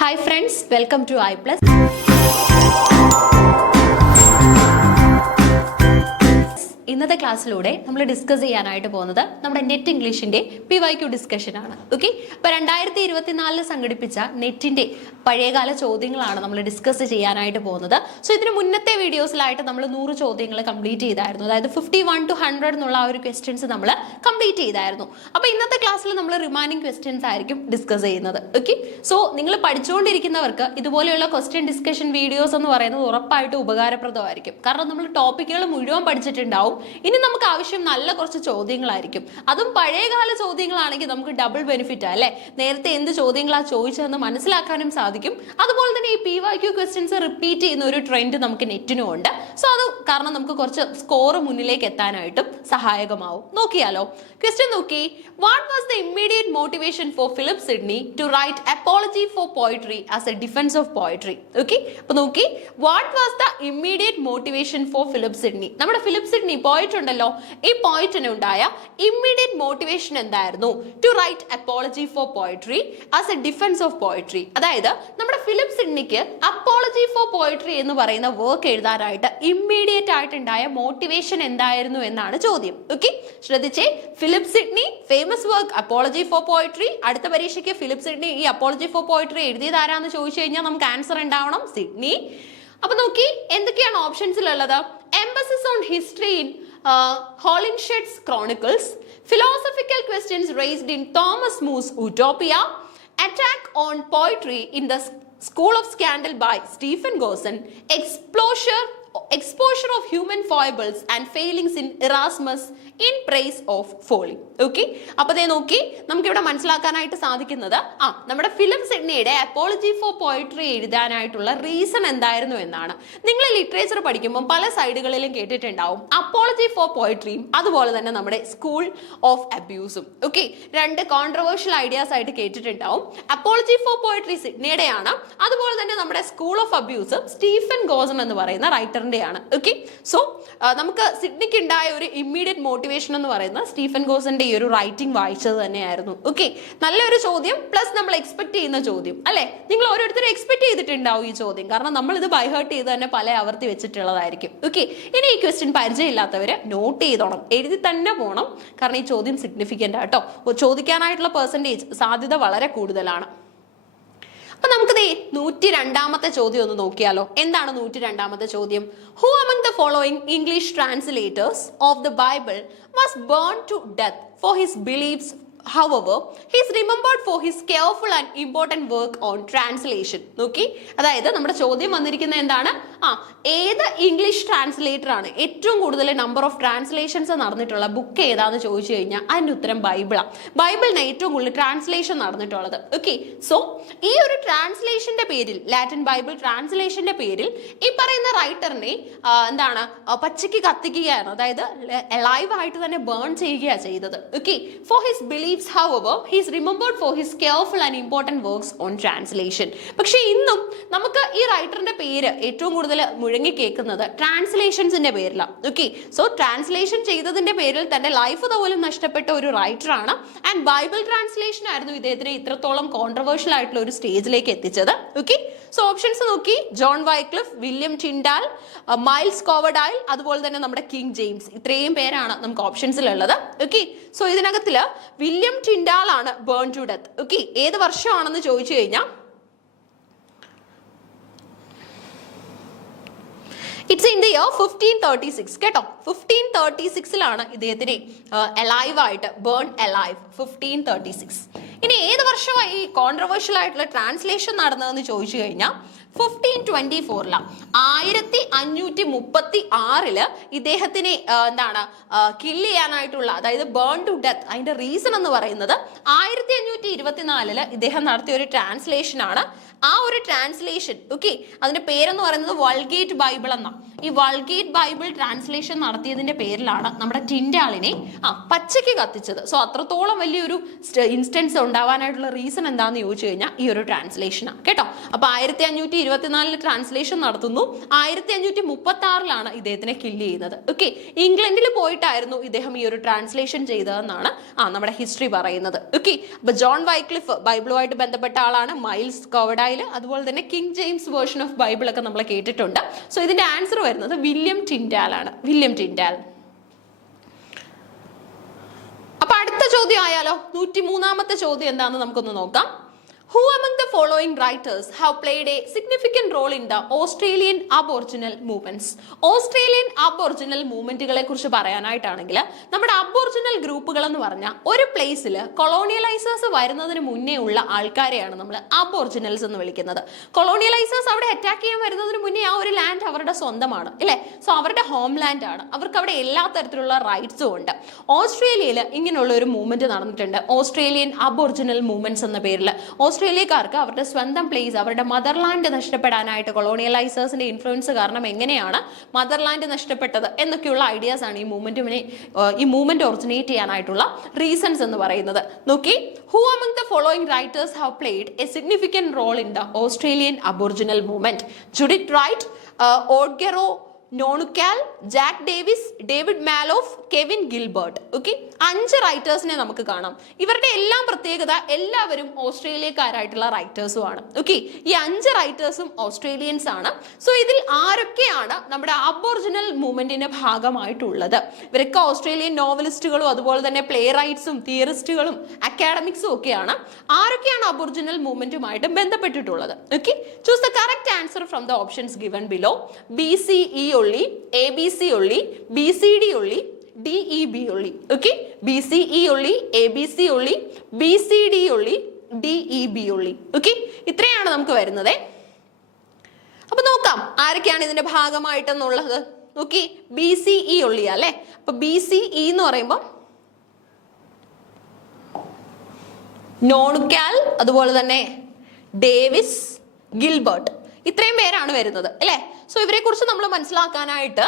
Hi friends, welcome to iPlus. ഇന്നത്തെ ക്ലാസ്സിലൂടെ നമ്മൾ discuss ചെയ്യാനായിട്ട് പോകുന്നത് നമ്മുടെ നെറ്റ് ഇംഗ്ലീഷിന്റെ PYQ ഡിസ്കഷൻ ആണ്. ഓക്കെ, അപ്പോൾ 2024 സംഘടിപ്പിച്ച നെറ്റിന്റെ പഴയകാല ചോദ്യങ്ങളാണ് നമ്മൾ ഡിസ്കസ് ചെയ്യാനായിട്ട് പോകുന്നത്. സോ ഇതിന് മുന്നത്തെ വീഡിയോസിലായിട്ട് നമ്മൾ 100 ചോദ്യങ്ങൾ കംപ്ലീറ്റ് ചെയ്തായിരുന്നു. അതായത് 51 to 100 എന്നുള്ള ആ ഒരു ക്വസ്റ്റ്യൻസ് നമ്മൾ കംപ്ലീറ്റ് ചെയ്തായിരുന്നു. അപ്പോൾ ഇന്നത്തെ ക്ലാസ്സിൽ നമ്മൾ റിമൈനിങ് ക്വസ്റ്റ്യൻസ് ആയിരിക്കും ഡിസ്കസ് ചെയ്യുന്നത്. ഓക്കെ, സോ നിങ്ങൾ പഠിച്ചുകൊണ്ടിരിക്കുന്നവർക്ക് ഇതുപോലെയുള്ള ക്വസ്റ്റ്യൻ ഡിസ്കഷൻ വീഡിയോസ് എന്ന് പറയുന്നത് ഉറപ്പായിട്ടും ഉപകാരപ്രദമായിരിക്കും. കാരണം നമ്മൾ ടോപ്പിക്കുകൾ മുഴുവൻ പഠിച്ചിട്ടുണ്ടാവും. ഇനി നമുക്ക് ആവശ്യം നല്ല കുറച്ച് ചോദ്യങ്ങളായിരിക്കും. അതും പഴയകാല ചോദ്യങ്ങളാണെങ്കിൽ നമുക്ക് ഡബിൾ ബെനിഫിറ്റ് അല്ലേ. നേരത്തെ എന്ത് ചോദ്യങ്ങളാ ചോദിച്ചതെന്ന് മനസ്സിലാക്കാനും സാധിക്കും. അതുപോലെ തന്നെ ഈ PYQ ക്വസ്റ്റ്യൻസ് റിപ്പീറ്റ് ചെയ്യുന്ന ഒരു ട്രെൻഡ് നമുക്ക് നെറ്റിനും ഉണ്ട്. സോ അത് കാരണം നമുക്ക് കുറച്ച് സ്കോർ മുന്നിലേക്ക് എത്താനായിട്ടും സഹായകമാവും. നോക്കിയാലോ, ക്വസ്റ്റ്യൻ നോക്കി. What was the immediate motivation for Philip Sidney to write apology for poetry as a defence of poetry? Okay, അപ്പൊ നോക്കി, what was the immediate motivation for Philip Sidney? നമ്മുടെ ഫിലിപ്പ് സിഡ്നി പോയിറ്റ് ഉണ്ടല്ലോ, ഈ പോയിറ്റിന് ഉണ്ടായ immediate motivation എന്തായിരുന്നു? To write apology for poetry as a defence of poetry. അതായത് നമ്മുടെ ഫിലിപ്പ് സിഡ്നിക്ക് അപ്പോളജി ഫോർ പോയട്രി എന്ന് പറയുന്ന വർക്ക് എഴുതാനായിട്ട് ഇമ്മീഡിയറ്റ് ആയിട്ടുണ്ടായ മോട്ടിവേഷൻ എന്തായിരുന്നു എന്നാണ് ചോദ്യം. ഓക്കെ, ശ്രദ്ധിച്ചേ. Philip Sydney famous work apology for poetry. അടുത്ത പരീക്ഷയ്ക്ക് ഫിലിപ്പ് സിഡ്നി ഈ അപ്പോളജി ഫോർ പോയട്രി എഴുതിയത് ആരാന്ന് ചോദിച്ചു കഴിഞ്ഞാൽ നമുക്ക് ആൻസർ ഉണ്ടാവണം സിഡ്നി. അപ്പൊ നോക്കി, എന്തൊക്കെയാണ് ഓപ്ഷൻസിലുള്ളത്? emphasis on history in Holinshed's Chronicles, philosophical questions raised in Thomas More's Utopia, attack on poetry in the School of Scandal by Stephen Gosson, exposure of human foibles and failings in Erasmus in praise of folly. Okay, അപ്പൊ ദേ നോക്കി, നമുക്ക് ഇവിടെ മനസ്സിലാക്കാനായിട്ട് സാധിക്കുന്നത് നമ്മുടെ Philip സിഡ്നിയുടെ apology for poetry എഴുതാനായിട്ടുള്ള റീസൺ എന്തായിരുന്നു എന്നാണ്. നിങ്ങൾ ലിറ്ററേച്ചർ പഠിക്കുമ്പോൾ പല സൈഡുകളിലും കേട്ടിട്ടുണ്ടാവും അപ്പോളജി ഫോർ പോയട്രിയും അതുപോലെ തന്നെ നമ്മുടെ സ്കൂൾ ഓഫ് അബ്യൂസും. ഓക്കെ, രണ്ട് കോൺട്രവേഴ്ഷ്യൽ ഐഡിയാസ് ആയിട്ട് കേട്ടിട്ടുണ്ടാവും. അപ്പോളജി ഫോർ പോയട്രി സിഡ്നിയുടെയാണ്, അതുപോലെ തന്നെ നമ്മുടെ സ്കൂൾ ഓഫ് അബ്യൂസ് സ്റ്റീഫൻ ഗോസൺ എന്ന് പറയുന്ന റൈറ്ററിന്റെയാണ്. ഓക്കെ, സോ നമുക്ക് സിഡ്നിക്ക് ഉണ്ടായ ഒരു ഇമ്മീഡിയറ്റ് മോട്ടിവേഷൻ എന്ന് പറയുന്നത് സ്റ്റീഫൻ ഗോസന്റെ ഈ ഒരു റൈറ്റിംഗ് വായിച്ചത് തന്നെയായിരുന്നു. ഓക്കെ, നല്ലൊരു ചോദ്യം, പ്ലസ് നമ്മൾ എക്സ്പെക്ട് ചെയ്യുന്ന ചോദ്യം അല്ലെ. നിങ്ങൾ ഓരോരുത്തരും എക്സ്പെക്ട് ചെയ്തിട്ടുണ്ടാവും ഈ ചോദ്യം, കാരണം നമ്മൾ ഇത് ബൈഹേർട്ട് ചെയ്ത് തന്നെ പല ആവർത്തി വെച്ചിട്ടുള്ളതായിരിക്കും. ഓക്കെ, ഇനി ഈ ക്വസ്റ്റ്യൻ പരിചയമില്ലാത്തവര് നോട്ട് ചെയ്തോണം, എഴുതി തന്നെ പോകണം, കാരണം ഈ ചോദ്യം സിഗ്നിഫിക്കന്റ് ആട്ടോ. ചോദിക്കാനായിട്ടുള്ള പെർസെൻറ്റേജ് സാധ്യത വളരെ കൂടുതലാണ്. അപ്പൊ നമുക്ക് 102ാമത്തെ ചോദ്യം ഒന്ന് നോക്കിയാലോ. എന്താണ് 102ാമത്തെ ചോദ്യം? Who among the following English translators of the Bible was burn to death for his beliefs? However, he is remembered for his careful and important work on translation. നോക്കി, അതായത് നമ്മുടെ ചോദ്യം വന്നിരിക്കുന്നത് എന്താണ്? ഏത് ഇംഗ്ലീഷ് ട്രാൻസ്ലേറ്റർ ആണ് ഏറ്റവും കൂടുതൽ നമ്പർ ഓഫ് ട്രാൻസ്ലേഷൻസ് നടന്നിട്ടുള്ള ബുക്ക് ഏതാന്ന് ചോദിച്ചു കഴിഞ്ഞാൽ അതിന്റെ ഉത്തരം ബൈബിളാണ്. ബൈബിളിന് ഏറ്റവും കൂടുതൽ ട്രാൻസ്ലേഷൻ നടന്നിട്ടുള്ളത്. ഓക്കെ, സോ ഈ ഒരു ട്രാൻസ്ലേഷന്റെ പേരിൽ, ലാറ്റിൻ ബൈബിൾ ട്രാൻസ്ലേഷന്റെ പേരിൽ ഈ പറയുന്ന റൈറ്ററിനെ എന്താണ് പച്ചയ്ക്ക് കത്തിക്കുകയാണ്, അതായത് ലൈവ് ആയിട്ട് തന്നെ ബേൺ ചെയ്യുകയാണ് ചെയ്തത്. Okay, for his belief. However, he is remembered for his careful and important works on translation. പക്ഷേ ഇന്നും നമുക്ക് ഈ റൈറ്ററിന്റെ പേര് ഏറ്റവും കൂടുതൽ മുഴങ്ങി കേൾക്കുന്നത് ട്രാൻസ്ലേഷൻസിന്റെ പേരിലാണ്. ഓക്കെ, സോ ട്രാൻസ്ലേഷൻ ചെയ്തതിന്റെ പേരിൽ തന്നെ ലൈഫ് പോലും നഷ്ടപ്പെട്ട ഒരു റൈറ്ററാണ്. ആൻഡ് ബൈബിൾ ട്രാൻസ്ലേഷൻ ആയിരുന്നു ഇദ്ദേഹത്തിനെ ഇത്രത്തോളം കോൺട്രവേഴ്ഷ്യൽ ആയിട്ടുള്ള ഒരു സ്റ്റേജിലേക്ക് എത്തിച്ചത്. ഓക്കെ, സോ ഓപ്ഷൻസ് നോക്കി. John Wycliffe, William Tyndale, Miles Coverdale, അതുപോലെ തന്നെ നമ്മുടെ കിങ് ജെയിംസ്. ഇത്രയും പേരാണ് നമുക്ക് ഓപ്ഷൻസിലുള്ളത്. ഓക്കെ, സോ ഇതിനകത്തില് വില്യം ടിൻഡാൽ ആണ് ബേൺ ടു ഡെത്ത്. ഓക്കെ, ഏത് വർഷമാണെന്ന് ചോദിച്ചു കഴിഞ്ഞാൽ ഇറ്റ്സ് ഇൻ ദ ഇയർ 1536. കേട്ടോ, 1536ലാണ് ഇദ്ദേഹത്തിന് അലൈവ് ആയിട്ട് ബേൺ അലൈവ് 1536. ഇനി ഏത് വർഷമായി ഈ കോൺട്രവേഴ്ഷ്യൽ ആയിട്ടുള്ള ട്രാൻസ്ലേഷൻ നടന്നതെന്ന് ചോദിച്ചു കഴിഞ്ഞാൽ 1524 1536 ഇദ്ദേഹത്തിനെ എന്താണ് കില്ല് ചെയ്യാനായിട്ടുള്ള, അതായത് ബേൺ ടു ഡെത്ത്, അതിന്റെ റീസൺ എന്ന് പറയുന്നത് 1524 ഇദ്ദേഹം നടത്തിയ ഒരു ട്രാൻസ്ലേഷൻ ആണ്. ആ ഒരു ട്രാൻസ്ലേഷൻ, ഓക്കെ, അതിന്റെ പേരെന്ന് പറയുന്നത് വൾഗേറ്റ് ബൈബിൾ എന്നാ. ഈ വൾഗേറ്റ് ബൈബിൾ ട്രാൻസ്ലേഷൻ നടത്തിയതിന്റെ പേരിലാണ് നമ്മുടെ ടിൻഡാലിനെ പച്ചയ്ക്ക് കത്തിച്ചത്. സോ അത്രത്തോളം വലിയൊരു ഇൻസ്റ്റൻസ് ഉണ്ടാവാനായിട്ടുള്ള റീസൺ എന്താണെന്ന് ചോദിച്ചു കഴിഞ്ഞാൽ ഈ ഒരു ട്രാൻസ്ലേഷനാണ് കേട്ടോ. അപ്പൊ 1524 ട്രാൻസ്ലേഷൻ നടത്തുന്നു. 1536 ഇദ്ദേഹത്തിനെ കില്ല് ചെയ്യുന്നത്. ഓക്കെ, ഇംഗ്ലണ്ടിൽ പോയിട്ടായിരുന്നു ഇദ്ദേഹം ഈ ഒരു ട്രാൻസ്ലേഷൻ ചെയ്തതെന്നാണ് നമ്മുടെ ഹിസ്റ്ററി പറയുന്നത്. ഓക്കെ, അപ്പൊ ജോൺ വൈക്ലിഫ് ബൈബിളുമായിട്ട് ബന്ധപ്പെട്ട ആളാണ്. മൈൽസ് കവർഡൈൽ, അതുപോലെ തന്നെ king James version of Bible ഒക്കെ നമ്മൾ കേട്ടിട്ടുണ്ട്. സോ ഇതിന്റെ ആൻസർ വരുന്നത് വില്യം ടിൻഡാൽ ആണ്. William Tyndall. അപ്പൊ അടുത്ത ചോദ്യം ആയാലോ? 103ാമത്തെ ചോദ്യം എന്താണെന്ന് നമുക്കൊന്ന് നോക്കാം. Who among the following writers have played a significant role in the Australian Aboriginal movements? Australian Aboriginal മൂവ്മെന്റുകളെ കുറിച്ച് പറയാനായിട്ടാണെങ്കിൽ നമ്മുടെ അബോർജിനൽ ഗ്രൂപ്പുകൾ എന്ന് പറഞ്ഞാൽ ഒരു പ്ലേസിൽ കൊളോണിയലൈസേഴ്സ് വരുന്നതിന് മുന്നേ ഉള്ള ആൾക്കാരെയാണ് നമ്മൾ അബോർജിനൽസ് എന്ന് വിളിക്കുന്നത്. കൊളോണിയലൈസേഴ്സ് അവിടെ അറ്റാക്ക് ചെയ്യാൻ വരുന്നതിന് മുന്നേ ആ ഒരു ലാൻഡ് അവരുടെ സ്വന്തമാണ് അല്ലേ. സോ അവരുടെ ഹോം ലാൻഡ് ആണ്, അവർക്ക് അവിടെ എല്ലാ തരത്തിലുള്ള റൈറ്റ്സും ഉണ്ട്. ഓസ്ട്രേലിയയിൽ ഇങ്ങനെയുള്ള ഒരു മൂവ്മെന്റ് നടന്നിട്ടുണ്ട്, ഓസ്ട്രേലിയൻ അബോർജിനൽ മൂവ്മെന്റ്സ് എന്ന പേരിൽ. ഓസ്ട്രേലിയക്കാർക്ക് അവരുടെ സ്വന്തം പ്ലേസ്, അവരുടെ മദർലാൻഡ് നഷ്ടപ്പെടാനായിട്ട് കൊളോണിയലൈസേഴ്സിന്റെ ഇൻഫ്ലുവൻസ് കാരണം എങ്ങനെയാണ് മദർലാൻഡ് നഷ്ടപ്പെട്ടത് എന്നൊക്കെയുള്ള ഐഡിയാസ് ആണ് ഈ മൂവ്മെന്റ് ഒറിജിനേറ്റ് ചെയ്യാനായിട്ടുള്ള റീസൺസ് എന്ന് പറയുന്നത്. നോക്കി, who among the following writers have played a significant role in the Australian Aboriginal movement? Judith Wright, Oodgeroo Noonuccal, Jack Davis, David Malouf, Kevin Gilbert. Okay, 5 റൈറ്റേഴ്സിനെ നമുക്ക് കാണാം. ഇവരുടെ എല്ലാം പ്രത്യേകത എല്ലാവരും ഓസ്ട്രേലിയക്കാരായിട്ടുള്ള റൈറ്റേഴ്സും ആണ്. ഓക്കെ, ഈ 5 റൈറ്റേഴ്സും ഓസ്ട്രേലിയൻസ് ആണ്. സോ ഇതിൽ ആരൊക്കെയാണ് നമ്മുടെ അബോർജിനൽ മൂവ്മെന്റിന്റെ ഭാഗമായിട്ടുള്ളത്? ഇവരൊക്കെ ഓസ്ട്രേലിയൻ നോവലിസ്റ്റുകളും അതുപോലെ തന്നെ പ്ലേ റൈറ്റ്സും തിയറിസ്റ്റുകളും അക്കാഡമിക്സും ഒക്കെയാണ്. ആരൊക്കെയാണ് അബോർജിനൽ മൂവ്മെന്റുമായിട്ട് ബന്ധപ്പെട്ടിട്ടുള്ളത്? Okay, choose the correct answer from the options given below. BCE only, ABC only, BCD only, DEB only. Okay, BCE only, ABC only, BCD only, DEB only. Okay, ഇത്രയാണ് നമുക്ക് വരുന്നത്. അപ്പൊ നോക്കാം ആരൊക്കെയാണ് ഇതിന്റെ ഭാഗമായിട്ടെന്നുള്ളത്. നോക്കി, BCE only അല്ലേ. അപ്പൊ BCE എന്ന് പറയുമ്പോൾ നോണുക്കാൽ, അതുപോലെ തന്നെ ഡേവിസ്, ഗിൽബർട്ട്, ഇത്രയും പേരാണ് വരുന്നത് അല്ലേ. സോ ഇവരെ കുറിച്ച് നമ്മൾ മനസ്സിലാക്കാനായിട്ട്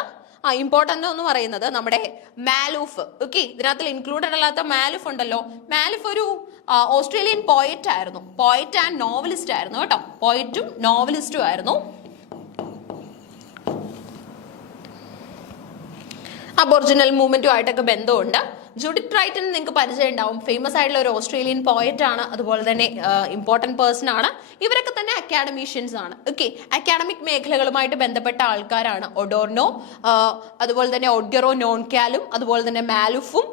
ഇമ്പോർട്ടൻ്റ് എന്ന് പറയുന്നത് നമ്മുടെ മാലൂഫ്. ഓക്കെ, ഇതിനകത്തിൽ ഇൻക്ലൂഡഡ് അല്ലാത്ത മാലൂഫ് ഉണ്ടല്ലോ. മാലൂഫ് ഒരു ഓസ്ട്രേലിയൻ പോയറ്റ് ആയിരുന്നു, പോയറ്റ് ആൻഡ് നോവലിസ്റ്റ് ആയിരുന്നു കേട്ടോ. പോയറ്റും നോവലിസ്റ്റും ആയിരുന്നു. അബോർജിനൽ മൂവ്മെന്റുമായിട്ടൊക്കെ ബന്ധമുണ്ട്. ജുഡിത്ത് റൈറ്റിന് നിങ്ങൾക്ക് പരിചയം ഉണ്ടാവും, ഫേമസ് ആയിട്ടുള്ള ഒരു ഓസ്ട്രേലിയൻ പോയറ്റ് ആണ്, അതുപോലെ തന്നെ ഇമ്പോർട്ടൻറ്റ് പേഴ്സൺ ആണ്. ഇവരൊക്കെ തന്നെ അക്കാഡമീഷ്യൻസ് ആണ്. ഓക്കെ, അക്കാഡമിക് മേഖലകളുമായിട്ട് ബന്ധപ്പെട്ട ആൾക്കാരാണ്. ഒഡോർനോ, അതുപോലെ തന്നെ ഓഡ്ഗെറോ നോൺകാലും, അതുപോലെ തന്നെ മാലുഫും,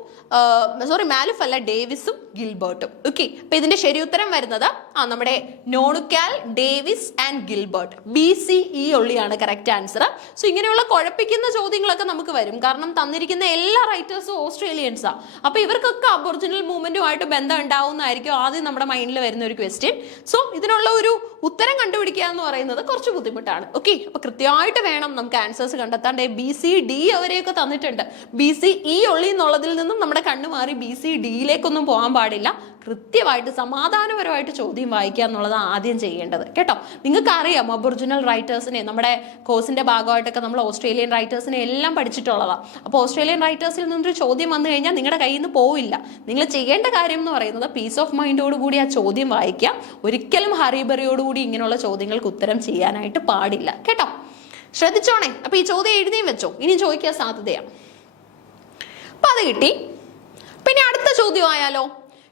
മാലുഫ് അല്ല, ഡേവിസും ഗിൽബർട്ടും. ഓക്കെ, അപ്പൊ ഇതിന്റെ ശരി ഉത്തരം വരുന്നത് നമ്മുടെ Noonuccal, Davis and Gilbert. BCE ഒള്ളിയാണ് കറക്റ്റ് ആൻസർ. സോ ഇങ്ങനെയുള്ള കുഴപ്പിക്കുന്ന ചോദ്യങ്ങളൊക്കെ നമുക്ക് വരും, കാരണം തന്നിരിക്കുന്ന എല്ലാ റൈറ്റേഴ്സും ഓസ്ട്രേലിയൻസാ. അപ്പൊ ഇവർക്കൊക്കെ അബോർജിനൽ മൂവ്മെന്റുമായിട്ട് ബന്ധം ഉണ്ടാവുന്നതായിരിക്കും ആദ്യം നമ്മുടെ മൈൻഡിൽ വരുന്ന ഒരു ക്വസ്റ്റ്യൻ. സോ ഇതിനുള്ള ഒരു ഉത്തരം കണ്ടുപിടിക്കുക എന്ന് പറയുന്നത് കുറച്ച് ബുദ്ധിമുട്ടാണ്. ഓക്കെ, അപ്പൊ കൃത്യമായിട്ട് വേണം നമുക്ക് ആൻസേഴ്സ് കണ്ടെത്താണ്ട്. BCD അവരെയൊക്കെ തന്നിട്ടുണ്ട്. BCE ഒള്ളി എന്നുള്ളതിൽ നിന്നും നമ്മുടെ കണ്ണു മാറി BCDയിലേക്കൊന്നും പോകാൻ പാടില്ല. കൃത്യമായിട്ട് സമാധാനപരമായിട്ട് ചോദ്യം വായിക്കുക എന്നുള്ളത് ആദ്യം ചെയ്യേണ്ടത് കേട്ടോ. നിങ്ങൾക്ക് അറിയാം അബോർജിനൽ റൈറ്റേഴ്സിനെ, നമ്മുടെ കോഴ്സിന്റെ ഭാഗമായിട്ടൊക്കെ നമ്മൾ ഓസ്ട്രേലിയൻ റൈറ്റേഴ്സിനെ എല്ലാം പഠിച്ചിട്ടുള്ളതാണ്. അപ്പോൾ ഓസ്ട്രേലിയൻ റൈറ്റേഴ്സിൽ നിന്നൊരു ചോദ്യം വന്നു കഴിഞ്ഞാൽ നിങ്ങളുടെ കയ്യിൽ നിന്ന് പോവില്ല. നിങ്ങൾ ചെയ്യേണ്ട കാര്യം എന്ന് പറയുന്നത് പീസ് ഓഫ് മൈൻഡോടുകൂടി ആ ചോദ്യം വായിക്കുക. ഒരിക്കലും ഹറിബറിയോടുകൂടി ഇങ്ങനെയുള്ള ചോദ്യങ്ങൾക്ക് ഉത്തരം ചെയ്യാനായിട്ട് പാടില്ല കേട്ടോ. ശ്രദ്ധിച്ചോണേ. അപ്പൊ ഈ ചോദ്യം എഴുതിയും വെച്ചോ, ഇനി ചോദിക്കാൻ സാധ്യതയാണ്. അപ്പൊ അത് കിട്ടി. പിന്നെ അടുത്ത ചോദ്യം ആയാലോ?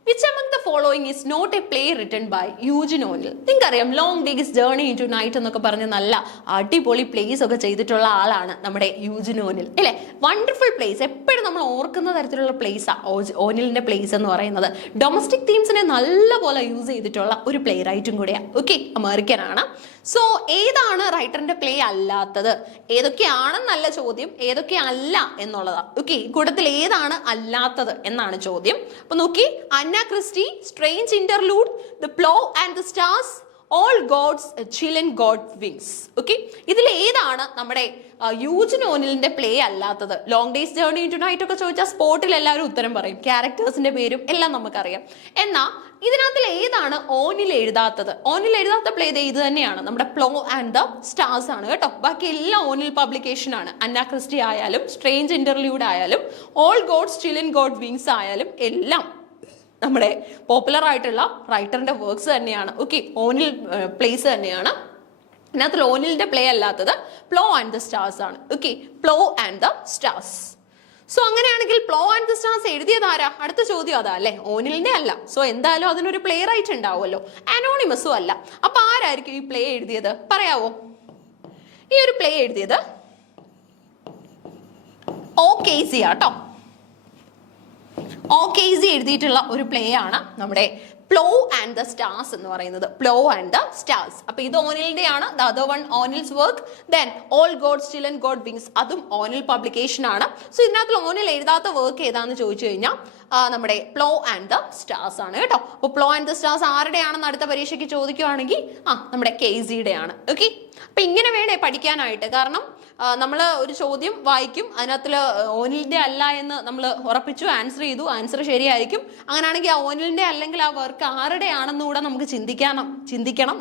Which among the following is not a play written by Eugene O'Neill? നിങ്ങൾക്കറിയാം long day's journey into night എന്നൊക്കെ പറഞ്ഞ് നല്ല അടിപൊളി പ്ലേസ് ഒക്കെ ചെയ്തിട്ടുള്ള ആളാണ് നമ്മുടെ യൂജിൻ ഓനിൽ അല്ലേ. വണ്ടർഫുൾ പ്ലേസ്, എപ്പോഴും നമ്മൾ ഓർക്കുന്ന തരത്തിലുള്ള പ്ലേസാണ് ഓനിലിന്റെ പ്ലേസ് എന്ന് പറയുന്നത്. ഡൊമസ്റ്റിക് തീംസിനെ നല്ലപോലെ യൂസ് ചെയ്തിട്ടുള്ള ഒരു പ്ലേ റൈറ്റും കൂടെയാണ്. ഓക്കെ, അമേരിക്കൻ ആണ്. സോ ഏതാണ് റൈറ്ററിന്റെ പ്ലേ അല്ലാത്തത്? ഏതൊക്കെയാണെന്നല്ല ചോദ്യം, ഏതൊക്കെ അല്ല എന്നുള്ളതാണ്. ഓക്കെ, കൂട്ടത്തിൽ ഏതാണ് അല്ലാത്തത് എന്നാണ് ചോദ്യം. അപ്പൊ നോക്കി, Anna Christie, strange interlude, the plough and the stars, all God's chillun got wings. Okay, ഇതിൽ ഏതാണ് നമ്മുടെ യൂജിൻ ഓനിലിന്റെ പ്ലേ അല്ലാത്തത്? Long day's journey into night ഒക്കെ ചോദിച്ചാൽ സ്പോട്ടിൽ എല്ലാവരും ഉത്തരം പറയും, ക്യാരക്ടേഴ്സിന്റെ പേരും എല്ലാം നമുക്കറിയാം. എന്നാൽ ഇതിനകത്തിൽ ഏതാണ് ഓനിൽ എഴുതാത്തത്? ഓനിൽ എഴുതാത്ത പ്ലേ ഇത് തന്നെയാണ്, നമ്മുടെ പ്ലോ ആൻഡ് ദ സ്റ്റാർസ് ആണ് കേട്ടോ. ബാക്കി എല്ലാം ഓനിൽ പബ്ലിക്കേഷൻ ആണ്. അന്ന ക്രിസ്റ്റി ആയാലും സ്ട്രേഞ്ച് ഇന്റർലൂഡ് ആയാലും all god's still god wings ആയാലും എല്ലാം നമ്മുടെ പോപ്പുലർ ആയിട്ടുള്ള റൈറ്ററിന്റെ വർക്ക്സ് തന്നെയാണ്. ഓക്കെ, ഓനിൽ പ്ലേസ് തന്നെയാണ്. ഇതിനകത്ത് ഓനിലിന്റെ പ്ലേ അല്ലാത്തത് പ്ലോ ആൻഡ് ദ സ്റ്റാർസ് ആണ്. Okay, plough and the stars. So അങ്ങനെയാണെങ്കിൽ പ്ലോ ആൻഡ് ദ സ്റ്റാർസ് എഴുതിയത് ആരാ? അടുത്ത ചോദ്യം അതാ അല്ലെ, ഓനിലിന്റെ അല്ല. സോ എന്തായാലും അതിനൊരു പ്ലേ റൈറ്റ് ഉണ്ടാവുമല്ലോ, അനോണിമസും അല്ല. അപ്പൊ ആരായിരിക്കും ഈ പ്ലേ എഴുതിയത്? പറയാവോ? ഈ ഒരു പ്ലേ എഴുതിയത് OKC ആട്ടോ. OKC എഴുതിയിട്ടുള്ള ഒരു പ്ലേ ആണ് നമ്മുടെ പ്ലോ ആൻഡ് ദ സ്റ്റാർസ് എന്ന് പറയുന്നത്. Plough and the stars. അപ്പൊ ഇത് ഓനിലിന്റെ ആണ്. The other one O'Neill's work. Then all God still and God wings, അതും ഓനിൽ പബ്ലിക്കേഷൻ ആണ്. സോ ഇതിനകത്ത് ഓനിൽ എഴുതാത്ത വർക്ക് ഏതാന്ന് ചോദിച്ചു കഴിഞ്ഞാൽ നമ്മുടെ പ്ലോ ആൻഡ് ദ സ്റ്റാർസ് ആണ് കേട്ടോ. അപ്പോൾ പ്ലോ ആൻഡ് ദ സ്റ്റാർസ് ആരുടെയാണെന്ന് അടുത്ത പരീക്ഷയ്ക്ക് ചോദിക്കുകയാണെങ്കിൽ നമ്മുടെ KCയുടെ ആണ്. ഓക്കെ, അപ്പൊ ഇങ്ങനെ വേണേ പഠിക്കാനായിട്ട്. കാരണം നമ്മൾ ഒരു ചോദ്യം വായിക്കും, അതിനകത്തിൽ ഓനിലിന്റെ അല്ല എന്ന് നമ്മൾ ഉറപ്പിച്ചു, ആൻസർ ചെയ്തു, ആൻസർ ശരിയായിരിക്കും. അങ്ങനെയാണെങ്കിൽ ആ ഓനിലിന്റെ അല്ലെങ്കിൽ ആ വർക്ക് ആരുടെ ആണെന്നുകൂടെ നമുക്ക് ചിന്തിക്കണം.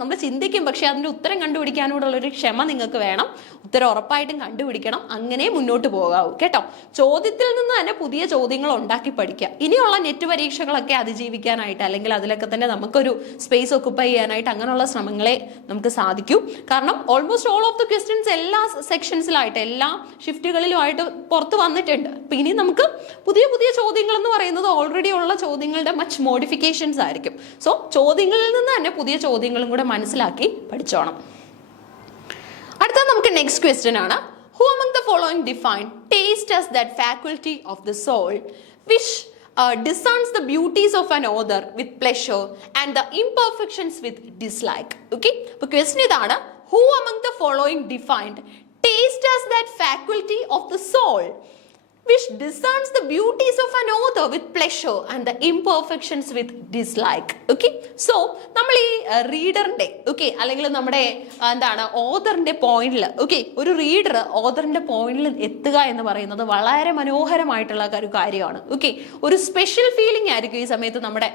നമ്മൾ ചിന്തിക്കും, പക്ഷെ അതിന്റെ ഉത്തരം കണ്ടുപിടിക്കാനൂടെ ഉള്ളൊരു ക്ഷമ നിങ്ങൾക്ക് വേണം. ഉത്തരം ഉറപ്പായിട്ടും കണ്ടുപിടിക്കണം. അങ്ങനെ മുന്നോട്ട് പോകാവൂ കേട്ടോ. ചോദ്യത്തിൽ നിന്ന് തന്നെ പുതിയ ചോദ്യങ്ങൾ ഉണ്ടാക്കി പഠിക്കുക. ഇനിയുള്ള നെറ്റ് പരീക്ഷകളൊക്കെ അതിജീവിക്കാനായിട്ട്, അല്ലെങ്കിൽ അതിലൊക്കെ തന്നെ നമുക്കൊരു സ്പേസ് ഒക്കുപ്പൈ ചെയ്യാനായിട്ട് അങ്ങനെയുള്ള ശ്രമങ്ങളെ നമുക്ക് സാധിക്കൂ. കാരണം almost all of the questions എല്ലാ സെക്ഷൻസിലായിട്ട്, എല്ലാ ഷിഫ്റ്റുകളിലുമായിട്ട് പുറത്ത് വന്നിട്ടുണ്ട്. അപ്പൊ ഇനി നമുക്ക് പുതിയ പുതിയ ചോദ്യങ്ങൾ എന്ന് പറയുന്നത് ഓൾറെഡി ഉള്ള ചോദ്യങ്ങളുടെ മച്ച് മോഡിഫിക്കേഷൻസ് ആയിരിക്കും. സോ ചോദ്യങ്ങളിൽ നിന്ന് തന്നെ പുതിയ ചോദ്യങ്ങളും കൂടെ മനസ്സിലാക്കി പഠിച്ചോണം. അടുത്ത നമുക്ക് നെക്സ്റ്റ് ക്വസ്റ്റ്യൻ ആണ്. Who among the following define taste as that faculty of the soul which discerns the beauties of an author with pleasure and the imperfections with dislike? Okay, അപ്പോൾ ക്വസ്റ്റ്യൻ ഇതാണ്. Who among the following defined taste as that faculty of the soul which discerns the beauties of an author with pleasure and the imperfections with dislike? Okay, so നമ്മൾ ഈ റീഡറിന്റെ അല്ലെങ്കിൽ നമ്മുടെ എന്താണ് ഓതറിന്റെ പോയിന്റിൽ ഒരു reader ഓതറിന്റെ പോയിന്റിൽ എത്തുക എന്ന് പറയുന്നത് വളരെ മനോഹരമായിട്ടുള്ള ഒരു കാര്യമാണ്. ഒരു സ്പെഷ്യൽ ഫീലിംഗ് ആയിരിക്കും ഈ സമയത്ത് നമ്മുടെ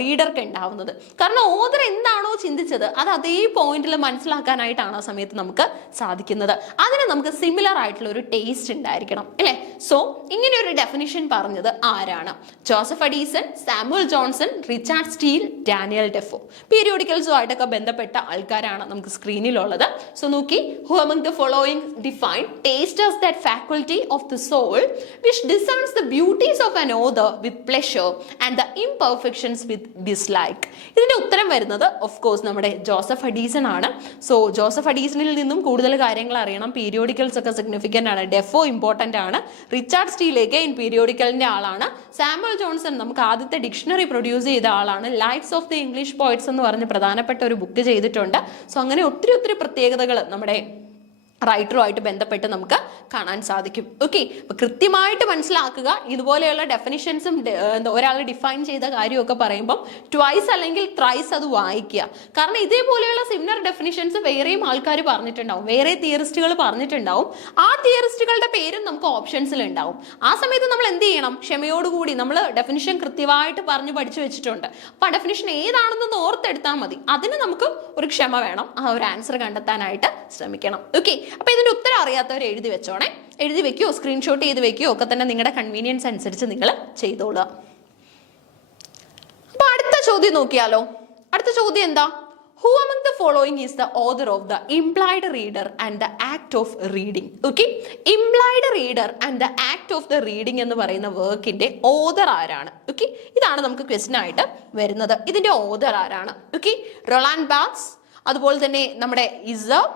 റീഡർക്ക് ഉണ്ടാവുന്നത്. കാരണം ഓതർ എന്താണോ ചിന്തിച്ചത് അത് അതേ പോയിന്റിൽ മനസ്സിലാക്കാനായിട്ടാണ് ആ സമയത്ത് നമുക്ക് സാധിക്കുന്നത്. അതിന് നമുക്ക് സിമിലർ ആയിട്ടുള്ള ഒരു ടേസ്റ്റ് ഉണ്ടായിരിക്കണം അല്ലേ? സോ ഇങ്ങനെ ഒരു ഡെഫിനിഷൻ പറഞ്ഞത് ആരാണ്? Joseph Addison, Samuel Johnson, Richard Steele, Daniel Defoe. പീരിയോഡിക്കൽസുമായിട്ടൊക്കെ ബന്ധപ്പെട്ട ആൾക്കാരാണ് നമുക്ക് സ്ക്രീനിലുള്ളത്. സോ നോക്കി, who among the following define taste as that faculty of the soul which discerns the beauties of an author with pleasure and the imperfections with dislike? ഇതിന്റെ ഉത്തരം വരുന്നത് of course നമ്മുടെ ജോസഫ് അഡീസൺ ആണ്. So Joseph അഡീസണിൽ നിന്നും കൂടുതൽ കാര്യങ്ങൾ അറിയണം. Periodicals ഒക്കെ സിഗ്നിഫിക്കന്റ് ആണ്. ഡെഫോ ഇമ്പോർട്ടന്റ് ആണ്. റിച്ചാർഡ് സ്റ്റീലേക്ക് പീരിയോഡിക്കലിന്റെ ആളാണ്. സാമുവൽ ജോൺസൺ നമുക്ക് ആദ്യത്തെ ഡിക്ഷണറി പ്രൊഡ്യൂസ് ചെയ്ത ആളാണ്. Lives of the English poets എന്ന് പറഞ്ഞ് പ്രധാനപ്പെട്ട ഒരു ബുക്ക് ചെയ്തിട്ടുണ്ട്. സോ അങ്ങനെ ഒത്തിരി പ്രത്യേകതകൾ നമ്മുടെ റൈറ്ററുമായിട്ട് ബന്ധപ്പെട്ട് നമുക്ക് കാണാൻ സാധിക്കും. ഓക്കെ, അപ്പൊ കൃത്യമായിട്ട് മനസ്സിലാക്കുക. ഇതുപോലെയുള്ള ഡെഫിനിഷൻസും ഒരാൾ ഡിഫൈൻ ചെയ്ത കാര്യമൊക്കെ പറയുമ്പോൾ ട്വൈസ് അല്ലെങ്കിൽ ത്രൈസ് അത് വായിക്കുക. കാരണം ഇതേപോലെയുള്ള സിമിലർ ഡെഫിനിഷൻസ് വേറെയും ആൾക്കാർ പറഞ്ഞിട്ടുണ്ടാവും, വേറെ തിയറിസ്റ്റുകൾ പറഞ്ഞിട്ടുണ്ടാവും. ആ തിയറിസ്റ്റുകളുടെ പേരും നമുക്ക് ഓപ്ഷൻസിൽ ഉണ്ടാവും. ആ സമയത്ത് നമ്മൾ എന്ത് ചെയ്യണം? ക്ഷമയോടുകൂടി നമ്മൾ ഡെഫിനിഷൻ കൃത്യമായിട്ട് പറഞ്ഞു പഠിച്ചു വെച്ചിട്ടുണ്ട്. അപ്പൊ ആ ഡെഫിനിഷൻ ഏതാണെന്ന് ഓർത്തെടുത്താൽ മതി. അതിന് നമുക്ക് ഒരു ക്ഷമ വേണം. ആ ഒരു ആൻസർ കണ്ടെത്താനായിട്ട് ശ്രമിക്കണം. ഓക്കെ, അപ്പൊ ഇതിന്റെ ഉത്തരം അറിയാത്തവർ എഴുതി വെച്ചോണേ. എഴുതി വെക്കുകയോ സ്ക്രീൻഷോട്ട് ചെയ്ത് വെക്കുകയോ ഒക്കെ തന്നെ നിങ്ങളുടെ കൺവീനിയൻസ് അനുസരിച്ച് നിങ്ങൾ ചെയ്തോളുക. അപ്പൊ അടുത്ത ചോദ്യം നോക്കിയാലോ. അടുത്ത ചോദ്യം എന്താ? Who among the following is the author of the implied reader and the act of reading? Okay, implied reader and the act of the reading എന്ന് പറയുന്ന വർക്കിന്റെ ഓതർ ആരാണ്? ഓക്കെ, ഇതാണ് നമുക്ക് ക്വസ്റ്റ്യൻ ആയിട്ട് വരുന്നത്. ഇതിന്റെ ഓതർ ആരാണ്? ഓക്കെ, റൊളാൻഡ് ബാർത്സ്, അതുപോലെ തന്നെ നമ്മുടെ ഇസർ,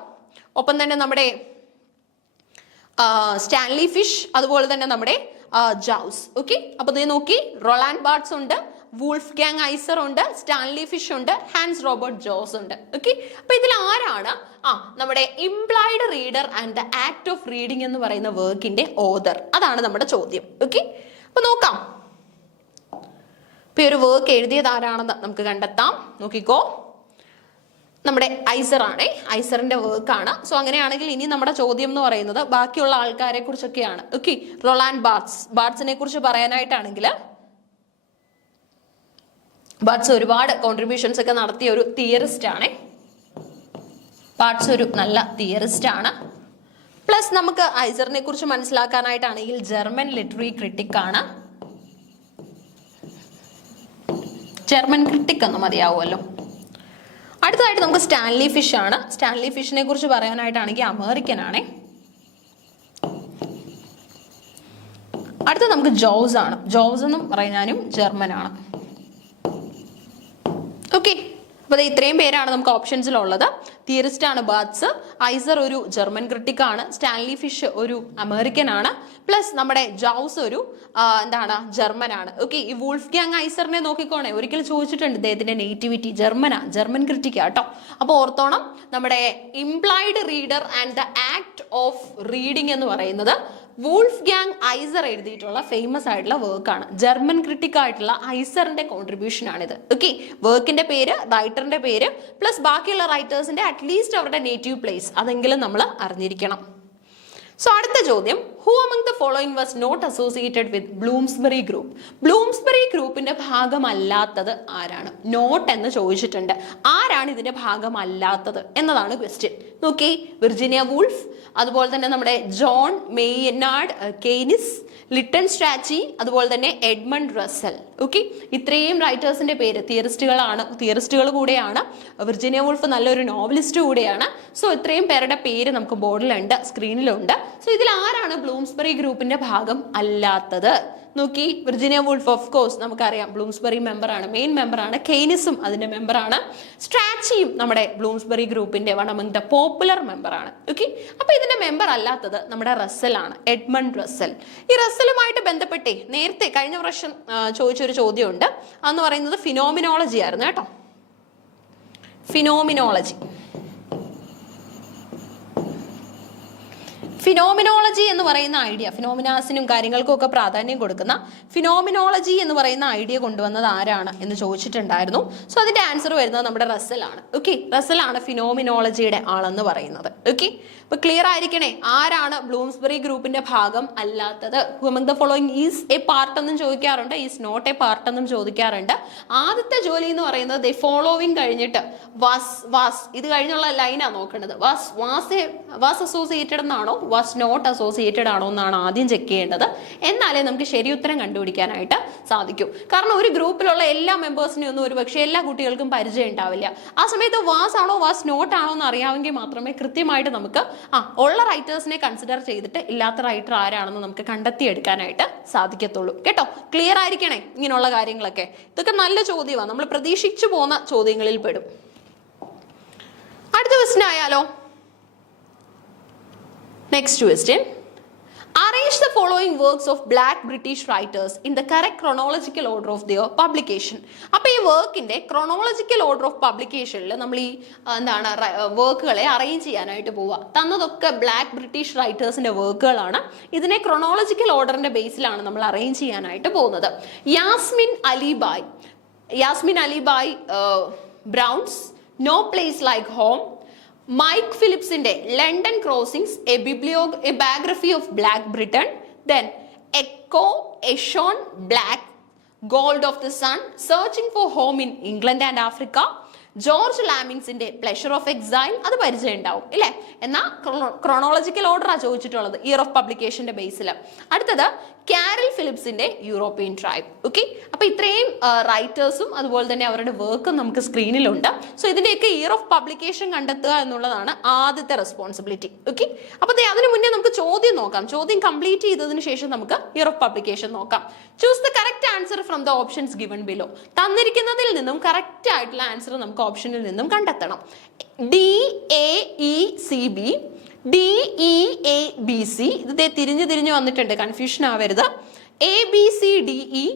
ഒപ്പം തന്നെ നമ്മുടെ സ്റ്റാൻലി ഫിഷ്, അതുപോലെ തന്നെ നമ്മുടെ ജൗസ്. ഓക്കെ, അപ്പൊ ഇത് നോക്കി, റൊളാൻഡ് ബാർത്സ് ഉണ്ട്, വൂൾഫ് ഗാങ് ഐസർ ഉണ്ട്, സ്റ്റാൻലി ഫിഷ് ഉണ്ട്, ഹാൻസ് റോബർട്ട് ജോസ് ഉണ്ട്. ഓക്കെ, അപ്പൊ ഇതിൽ ആരാണ് നമ്മുടെ implied reader and the act of reading എന്ന് പറയുന്ന വർക്കിന്റെ ഓതർ? അതാണ് നമ്മുടെ ചോദ്യം. ഓക്കെ, അപ്പൊ നോക്കാം. ഇപ്പൊ ഈ ഒരു വർക്ക് എഴുതിയത് ആരാണെന്ന് നമുക്ക് കണ്ടെത്താം. നോക്കിക്കോ, നമ്മുടെ ഐസർ ആണ്. ഐസറിന്റെ വർക്കാണ്. സോ അങ്ങനെയാണെങ്കിൽ ഇനി നമ്മുടെ ചോദ്യം എന്ന് പറയുന്നത് ബാക്കിയുള്ള ആൾക്കാരെ കുറിച്ചൊക്കെയാണ്. ഓക്കെ, റൊളാൻഡ് ബാർത്സിനെ കുറിച്ച് പറയാനായിട്ടാണെങ്കിൽ ബാർട്സ് ഒരുപാട് കോൺട്രിബ്യൂഷൻസ് ഒക്കെ നടത്തിയ ഒരു തിയറിസ്റ്റ് ആണ്. ബാർട്സ് ഒരു നല്ല തിയറിസ്റ്റ് ആണ്. പ്ലസ് നമുക്ക് ഐസറിനെ കുറിച്ച് മനസ്സിലാക്കാനായിട്ടാണെങ്കിൽ ജർമ്മൻ ലിറ്റററി ക്രിട്ടിക് ആണ്. ജർമ്മൻ ക്രിട്ടിക് എന്ന് മതിയാവുമല്ലോ. അടുത്തതായിട്ട് നമുക്ക് സ്റ്റാൻലി ഫിഷ് ആണ്. സ്റ്റാൻലി ഫിഷിനെ കുറിച്ച് പറയാനായിട്ടാണെങ്കിൽ അമേരിക്കൻ ആണ്. അടുത്ത നമുക്ക് ജോസ് ആണ്. ജോസ് എന്നും പറയാനും ജർമ്മൻ ആണ്. ഓക്കെ, അപ്പോൾ ഇത്രയും പേരാണ് നമുക്ക് ഓപ്ഷൻസിലുള്ളത്. തിയറിസ്റ്റ് ആണ് ബാർട്സ്, ഐസർ ഒരു ജർമ്മൻ ക്രിട്ടിക് ആണ്, സ്റ്റാൻലി ഫിഷ് ഒരു അമേരിക്കൻ ആണ്, പ്ലസ് നമ്മുടെ ജോസ് ഒരു എന്താണ് ജർമ്മൻ ആണ്. ഓക്കെ, ഈ വൂൾഫ് ഗ്യാങ് ഐസറിനെ നോക്കിക്കോണേ, ഒരിക്കൽ ചോദിച്ചിട്ടുണ്ട് ഇദ്ദേഹത്തിന്റെ നേറ്റിവിറ്റി ജർമ്മൻ ക്രിട്ടിക് കേട്ടോ. അപ്പോൾ ഓർത്തോണം, നമ്മുടെ implied reader and the act of reading എന്ന് പറയുന്നത് വൂൾഫ് ഗ്യാങ് ഐസർ എഴുതിയിട്ടുള്ള ഫേമസ് ആയിട്ടുള്ള വർക്കാണ്. ജർമ്മൻ ക്രിട്ടിക് ആയിട്ടുള്ള ഐസറിന്റെ കോൺട്രിബ്യൂഷൻ ആണിത്. ഓക്കെ, വർക്കിന്റെ പേര്, റൈറ്ററിന്റെ പേര്, പ്ലസ് ബാക്കിയുള്ള റൈറ്റേഴ്സിന്റെ അറ്റ്ലീസ്റ്റ് അവരുടെ നേറ്റീവ് പ്ലേസ് അതെങ്കിലും നമ്മൾ അറിഞ്ഞിരിക്കണം. സോ അടുത്ത ചോദ്യം, who among the following was not associated with Bloomsbury group? Bloomsbury ഗ്രൂപ്പിന്റെ ഭാഗമല്ലാത്തത് ആരാണ്? നോട്ട് എന്ന് ചോദിച്ചിട്ടുണ്ട്. ആരാണ് ഇതിന്റെ ഭാഗമല്ലാത്തത് എന്നതാണ് ക്വസ്റ്റ്യൻ. നോക്കി, വിർജീനിയ വൂൾഫ്, അതുപോലെ തന്നെ നമ്മുടെ ജോൺ മെയ്നാർഡ് കെയ്നിസ്, ലിട്ടൺ സ്ട്രാച്ചി, അതുപോലെ തന്നെ എഡ്മണ്ട് റസൽ. ഓക്കെ, ഇത്രയും റൈറ്റേഴ്സിന്റെ പേര് തിയറിസ്റ്റുകൾ കൂടെയാണ്. വിർജീനിയ വൂൾഫ് നല്ലൊരു നോവലിസ്റ്റ് കൂടെയാണ്. സോ ഇത്രയും പേരുടെ പേര് നമുക്ക് ബോർഡിലുണ്ട്, സ്ക്രീനിലുണ്ട്. സോ ഇതിൽ ആരാണ് ബ്ലൂംസ്ബറി ഗ്രൂപ്പിന്റെ ഭാഗം അല്ലാത്തത്? നോക്കി, വിർജീനിയ വൂൾഫ് ഓഫ് കോഴ്സ് നമുക്കറിയാം ബ്ലൂംസ്ബറി മെമ്പറാണ്, മെയിൻ മെമ്പറാണ്. കെയ്നിസും അതിന്റെ മെമ്പറാണ്. സ്ട്രാച്ചിയും നമ്മുടെ ബ്ലൂംസ്ബറി ഗ്രൂപ്പിന്റെ വൺ അമംഗ് ദ പോപ്പുലർ മെമ്പറാണ്. ഓക്കെ, അപ്പൊ ഇതിന്റെ മെമ്പർ അല്ലാത്തത് നമ്മുടെ റസലാണ്, എഡ്മണ്ട് റസൽ. ഈ റസലുമായിട്ട് ബന്ധപ്പെട്ടേ നേരത്തെ കഴിഞ്ഞ വർഷം ചോദിച്ചൊരു ചോദ്യമുണ്ട്. അതെന്ന് പറയുന്നത് ഫിനോമിനോളജി ആയിരുന്നു കേട്ടോ. ഫിനോമിനോളജി എന്ന് പറയുന്ന ഐഡിയ, ഫിനോമിനാസിനും കാര്യങ്ങൾക്കും ഒക്കെ പ്രാധാന്യം കൊടുക്കുന്ന ഫിനോമിനോളജി എന്ന് പറയുന്ന ഐഡിയ കൊണ്ടുവന്നത് ആരാണ് എന്ന് ചോദിച്ചിട്ടുണ്ടായിരുന്നു. സോ അതിന്റെ ആൻസർ വരുന്നത് നമ്മുടെ റസലാണ്. ഓക്കെ, റസലാണ് ഫിനോമിനോളജിയുടെ ആളെന്ന് പറയുന്നത്. ഓക്കെ, അപ്പൊ ക്ലിയർ ആയിരിക്കണേ, ആരാണ് ബ്ലൂംസ്ബറി ഗ്രൂപ്പിന്റെ ഭാഗം അല്ലാത്തത്? Who among the following is A part എന്നും ചോദിക്കാറുണ്ട്, ഈസ് നോട്ട് എ പാർട്ട് എന്നും ചോദിക്കാറുണ്ട്. ആദ്യത്തെ ജോലി എന്ന് പറയുന്നത് ദ ഫോളോവിങ് കഴിഞ്ഞിട്ട് വാസ് ഇത് കഴിഞ്ഞുള്ള ലൈനാണ് നോക്കേണ്ടത്. വാസ് അസോസിയേറ്റഡ് എന്നാണോ വാസ് നോട്ട് അസോസിയേറ്റഡ് ആണോ എന്നാണ് ആദ്യം ചെക്ക് ചെയ്യേണ്ടത്. എന്നാലേ നമുക്ക് ശരി ഉത്തരം കണ്ടുപിടിക്കാനായിട്ട് സാധിക്കും. കാരണം ഒരു ഗ്രൂപ്പിലുള്ള എല്ലാ മെമ്പേഴ്സിനും ഒന്നും ഒരുപക്ഷെ എല്ലാ കുട്ടികൾക്കും പരിചയം ഉണ്ടാവില്ല. ആ സമയത്ത് വാസ് ആണോ വാസ് നോട്ട് ആണോ എന്ന് അറിയാമെങ്കിൽ മാത്രമേ കൃത്യമായിട്ട് നമുക്ക് ഉള്ള റൈറ്റേഴ്സിനെ കൺസിഡർ ചെയ്തിട്ട് ഇല്ലാത്ത റൈറ്റർ ആരാണെന്ന് നമുക്ക് കണ്ടെത്തിയെടുക്കാനായിട്ട് സാധിക്കത്തുള്ളൂ. കേട്ടോ, ക്ലിയർ ആയിരിക്കണേ ഇങ്ങനെയുള്ള കാര്യങ്ങളൊക്കെ. ഇതൊക്കെ നല്ല ചോദ്യമാണ്, നമ്മൾ പ്രതീക്ഷിച്ചു പോകുന്ന ചോദ്യങ്ങളിൽ പെടും. അടുത്ത ക്വസ്റ്റ്യൻ ആയാലോ? Next question, arrange the following works of black British writers in the correct chronological order of their publication. അപ്പോൾ ഈ വർക്കിന്റെ ക്രോണോളജിക്കൽ ഓർഡർ ഓഫ് പബ്ലിക്കേഷനിൽ നമ്മൾ ഈ എന്താണ് വർക്കുകളെ അറേഞ്ച് ചെയ്യാനായിട്ട് പോവുക. തന്നതൊക്കെ ബ്ലാക്ക് ബ്രിട്ടീഷ് റൈറ്റേഴ്സിന്റെ വർക്കുകളാണ്. ഇതിനെ ക്രോണോളജിക്കൽ ഓർഡറിന്റെ ബേസിലാണ് നമ്മൾ അറേഞ്ച് ചെയ്യാനായിട്ട് പോകുന്നത്. Yasmin Alibhai Brown's no place like home, Mike ഫിലിപ്സിന്റെ London crossings a biography of black Britain, then Ekow Eshun black gold of the sun, searching for home in England and Africa, George ലാമിങ്സിന്റെ pleasure of exile. അത് പരിചയം ഉണ്ടാവും ഇല്ലേ? എന്നാൽ chronological ഓർഡറാണ് ചോദിച്ചിട്ടുള്ളത് year of പബ്ലിക്കേഷന്റെ ബേസിൽ. അടുത്തത് carol ഫിലിപ്സിന്റെ യൂറോപ്യൻ ട്രൈബ്. ഓക്കെ, അപ്പൊ ഇത്രയും റൈറ്റേഴ്സും അതുപോലെ തന്നെ അവരുടെ വർക്കും നമുക്ക് സ്ക്രീനിലുണ്ട്. സോ ഇതിന്റെയൊക്കെ ഇയർ ഓഫ് പബ്ലിക്കേഷൻ കണ്ടെത്തുക എന്നുള്ളതാണ് ആദ്യത്തെ റെസ്പോൺസിബിലിറ്റി. ഓക്കെ, അപ്പൊ അതിനു മുന്നേ നമുക്ക് ചോദ്യം നോക്കാം. ചോദ്യം കംപ്ലീറ്റ് ചെയ്തതിനു ശേഷം നമുക്ക് ഇയർ ഓഫ് പബ്ലിക്കേഷൻ നോക്കാം. Choose the correct answer from the options given below. തന്നിരിക്കുന്നതിൽ നിന്നും കറക്റ്റ് ആയിട്ടുള്ള ആൻസർ നമുക്ക് ഓപ്ഷനിൽ നിന്നും കണ്ടെത്തണം. DAECB, DEABC, ഇത് തിരിഞ്ഞു വന്നിട്ടുണ്ട്, കൺഫ്യൂഷൻ ആവരുത്. ABCDE,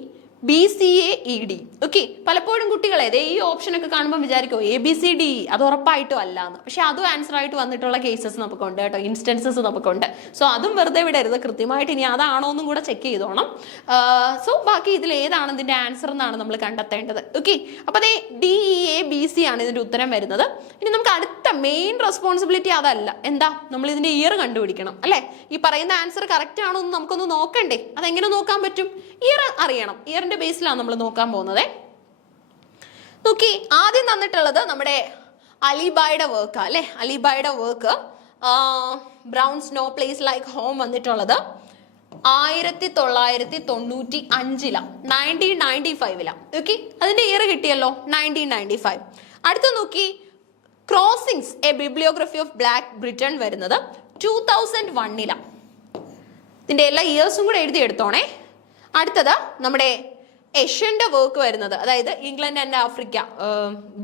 BCAED. ഓക്കെ, പലപ്പോഴും കുട്ടികളെ ഈ ഓപ്ഷൻ ഒക്കെ കാണുമ്പോൾ വിചാരിക്കും ABCDE അത് ഉറപ്പായിട്ടും അല്ല എന്ന്. പക്ഷെ അതും ആൻസർ ആയിട്ട് വന്നിട്ടുള്ള കേസസ് നമുക്കുണ്ട് കേട്ടോ, ഇൻസ്റ്റൻസസ് നമുക്കുണ്ട്. സോ അതും വെറുതെ വിടരുത്, കൃത്യമായിട്ട് ഇനി അതാണോ എന്നും കൂടെ ചെക്ക് ചെയ്തോണം. സോ ബാക്കി ഇതിൽ ഏതാണ് ഇതിന്റെ ആൻസർ എന്നാണ് നമ്മൾ കണ്ടെത്തേണ്ടത്. ഓക്കെ, അപ്പൊ അതേ DEABC ആണ് ഇതിന്റെ ഉത്തരം വരുന്നത്. ഇനി നമുക്ക് അടുത്ത മെയിൻ റെസ്പോൺസിബിലിറ്റി അതല്ല, എന്താ, നമ്മൾ ഇതിന്റെ ഇയർ കണ്ടുപിടിക്കണം അല്ലെ. ഈ പറയുന്ന ആൻസർ കറക്റ്റ് ആണോ എന്ന് നമുക്കൊന്ന് നോക്കണ്ടേ? അതെങ്ങനെ നോക്കാൻ പറ്റും? ഇയർ അറിയണം. ഇയറിന്റെ ബേസിലാണ് നമ്മൾ നോക്കാൻ പോകുന്നത്. നോക്കി ആദ്യം തന്നിട്ടുള്ളത് നമ്മുടെ അലിബായുടെ വർക്ക് അല്ലെ, അലിബായുടെ work Brown snow place like home വന്നിട്ടുള്ളത് 1995 1995 ഓക്കെ, അതിന്റെ ഇയർ കിട്ടിയല്ലോ 1995. അടുത്ത നോക്കി crossings a bibliography of black Britain വരുന്നത് 2001. ഇതിന്റെ എല്ലാ ഇയേഴ്സും കൂടെ എഴുതി എടുത്തോണേ. അടുത്തത് നമ്മുടെ ഏഷ്യന്റെ വർക്ക് വരുന്നത്, അതായത് England and Africa